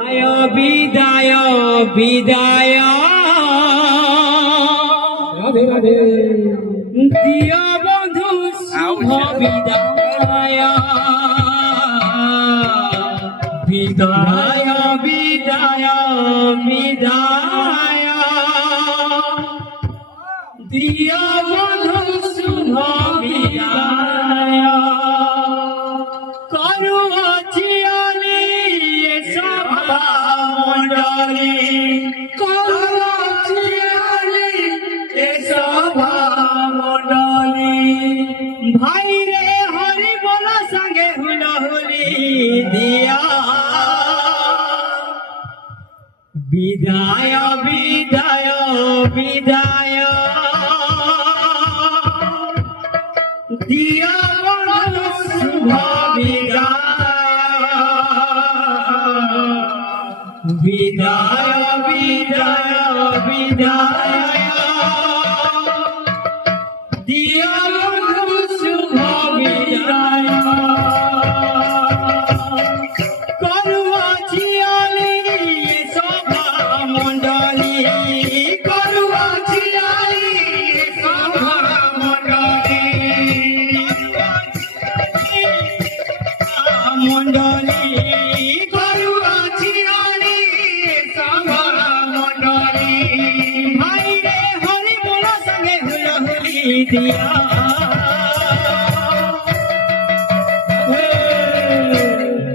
বিদায় বিদায় রাধে রাধে দিয় বন্ধু শুভ বিদায় বিদায় বিদায় বিদায় দিয় বন্ধু শুভ বিদায় করু চিয়ালি সভা মণ্ডলী করু চিয়ালি সভা মণ্ডলী ভাই রে হরি বল সঙ্গে হুলহুলি দিয়া বিদায় বিদায় বিদায় দিয়া বন্ধু শুভ বিদায় বিদায় বিদায় বিদায় দিয়া বন্ধু শুভ বিদায় করুয়া চিয়ালি সভা মণ্ডলী করুয়া চিয়ালি সভা মণ্ডলী মণ্ডলী করুয়া চিয়ালি সভা মণ্ডলী ভাই রে হরি বল সঙ্গে হুলহুলি দিয়া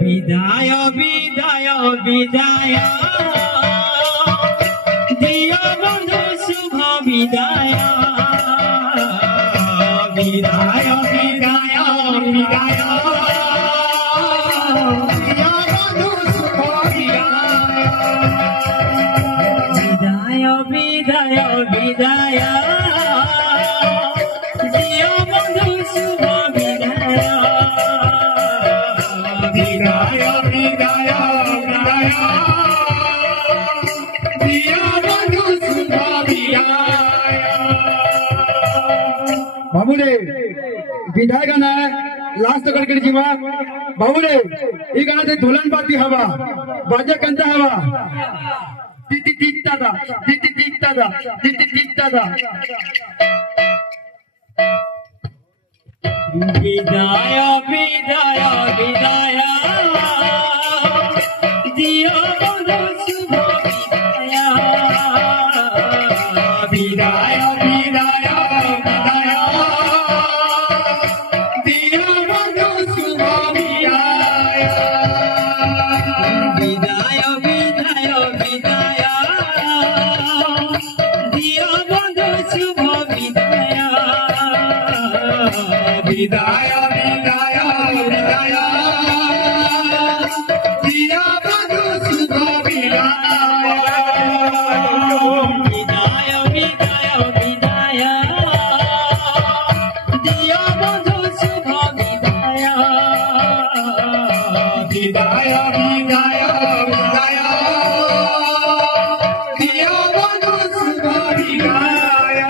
বিদায় বিদায় বিদায় দিয়া বন্ধু শুভ বিদায় বিদায় বিদায় বিদায় দিয়া বন্ধু শুভ বিদায় বিদায় বিদায় দিয়া বন্ধু শুভ বিদায় বিদায় বিদায় বিদায় দিয়া বন্ধু শুভ বিদায় बाबू रे विदाय गाना लास्ट करके जीवा बाबू रे ये गाना ते दुल्हन पाती हवा बाजा कंता हवा तिति तित्ता दा तिति तित्ता दा तिति तित्ता दा বিদায় বিদায় বিদায় দিয়া বন্ধু শুভ বিদায় বিদায় বিদায় বিদায় দিয়া বন্ধু শুভ বিদায় বিদায় বিদায় বিদায় দিয়া বন্ধু শুভ বিদায় বিদায় বিদায় বিদায় দিয়া বন্ধু শুভ বিদায় বিদায় বিদায় বিদায় দিয়া বন্ধু শুভ বিদায় বিদায় বিদায় বিদায় দিয়া বন্ধু শুভ বিদায়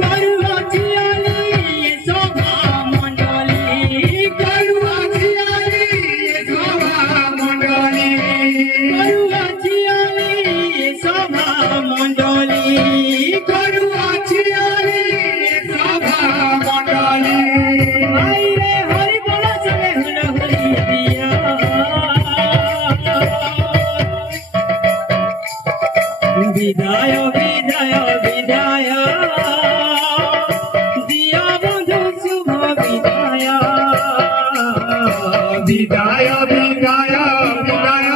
করুয়া চিয়ালি সভা মণ্ডলী করুয়া চিয়ালি সভা মণ্ডলী করুয়া চিয়ালি সভা মণ্ডলী করুয়া চিয়ালি সভা মণ্ডলী ভাই রে হরি বল সঙ্গে হুলহুলি দিয়া বিদায় বিদায় বিদায় দিয়া বন্ধু শুভ বিদায় বিদায় বিদায় বিদায়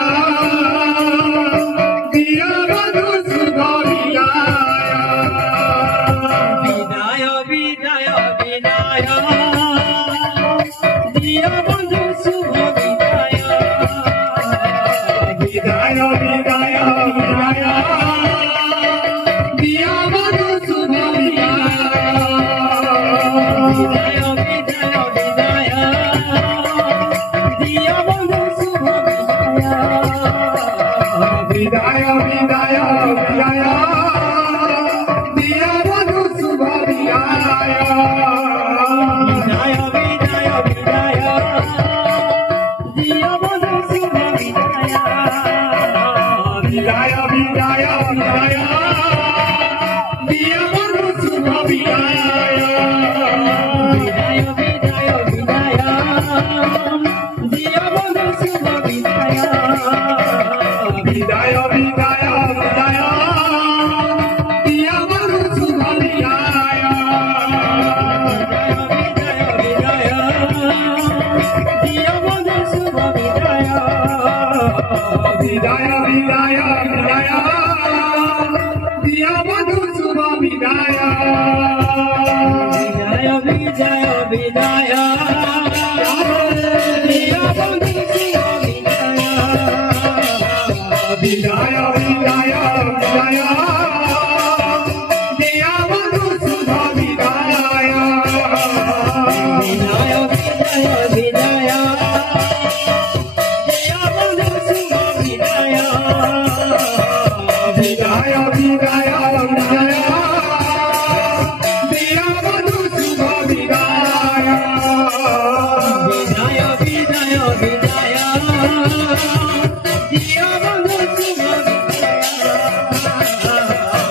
দিয়া বন্ধু শুভ বিদায় বিদায় বিদায় দিয়া বন্ধু শুভ বিদায় বিদায় বিদায় বিদায় দিয়া বন্ধু শুভ বিদায় বিদায় বিদায় দিয়া বন্ধু শুভ বিদায় বিদায় বিদায় দিয়া বন্ধু শুভ বিদায় বিদায় বিদায় বিদায় দিয়া বন্ধু শুভ বিদায় Vidaya, Vidaya, Vidaya. Dia baru sudah Vidaya. Vidaya, Vidaya, Vidaya. Dia baru sudah Vidaya. Vidaya, Vidaya, Vidaya. Dia baru sudah Vidaya. Vidaya, Vidaya, Vidaya. Dia baru sudah Vidaya. Vidaya, Vidaya, Vidaya. Dia baru sudah Vidaya. Vidaya, Vidaya, Vidaya. Dia baru sudah Vidaya. Vidaya, Vidaya, Vidaya. Dia baru sudah Vidaya. Vidaya, Vidaya, Vidaya. Dia baru sudah Vidaya. Vidaya, Vidaya, Vidaya. Dia baru sudah Vidaya. Vidaya, Vidaya, Vidaya. Dia baru sudah Vidaya.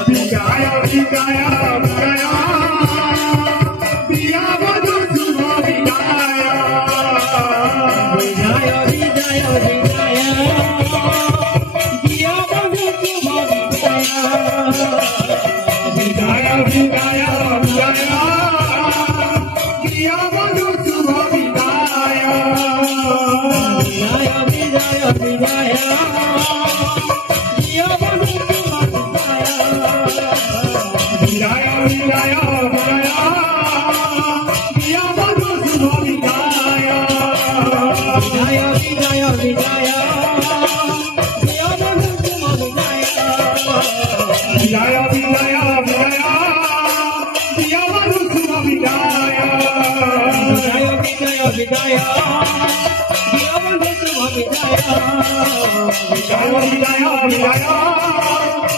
Vidaya, Vidaya, Vidaya. Dia baru sudah Vidaya. Vidaya, Vidaya, Vidaya. Dia baru sudah Vidaya. Vidaya, Vidaya, Vidaya. Dia baru sudah Vidaya. Vidaya, Vidaya, Vidaya. Dia baru sudah Vidaya. Vidaya, Vidaya, Vidaya. Dia baru sudah Vidaya. Vidaya, Vidaya, Vidaya. Dia baru sudah Vidaya. Vidaya, Vidaya, Vidaya. Dia baru sudah Vidaya. Vidaya, Vidaya, Vidaya. Dia baru sudah Vidaya. Vidaya, Vidaya, Vidaya.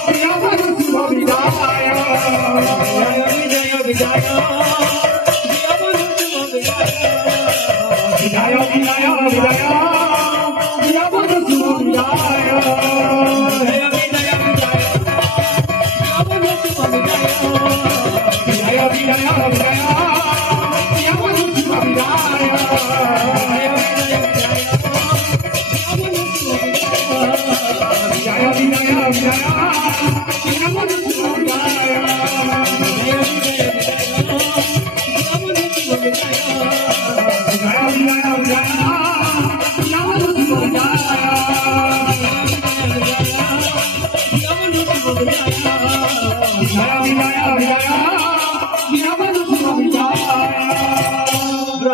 Dia baru sudah Vidaya. Vidaya, Vidaya, Vidaya. Dia baru sudah Vidaya. Vidaya, Vidaya, Vidaya. Dia baru sudah Vidaya. Vidaya, Vidaya, Vidaya. Dia baru sudah Vidaya. Vidaya, Vidaya, Vidaya. Dia baru sudah Vidaya. Vidaya, Vidaya, Vidaya. Dia baru sudah Vidaya. Vidaya, Vidaya, Vidaya. Dia baru sudah Vidaya. Vidaya, Vidaya, Vidaya.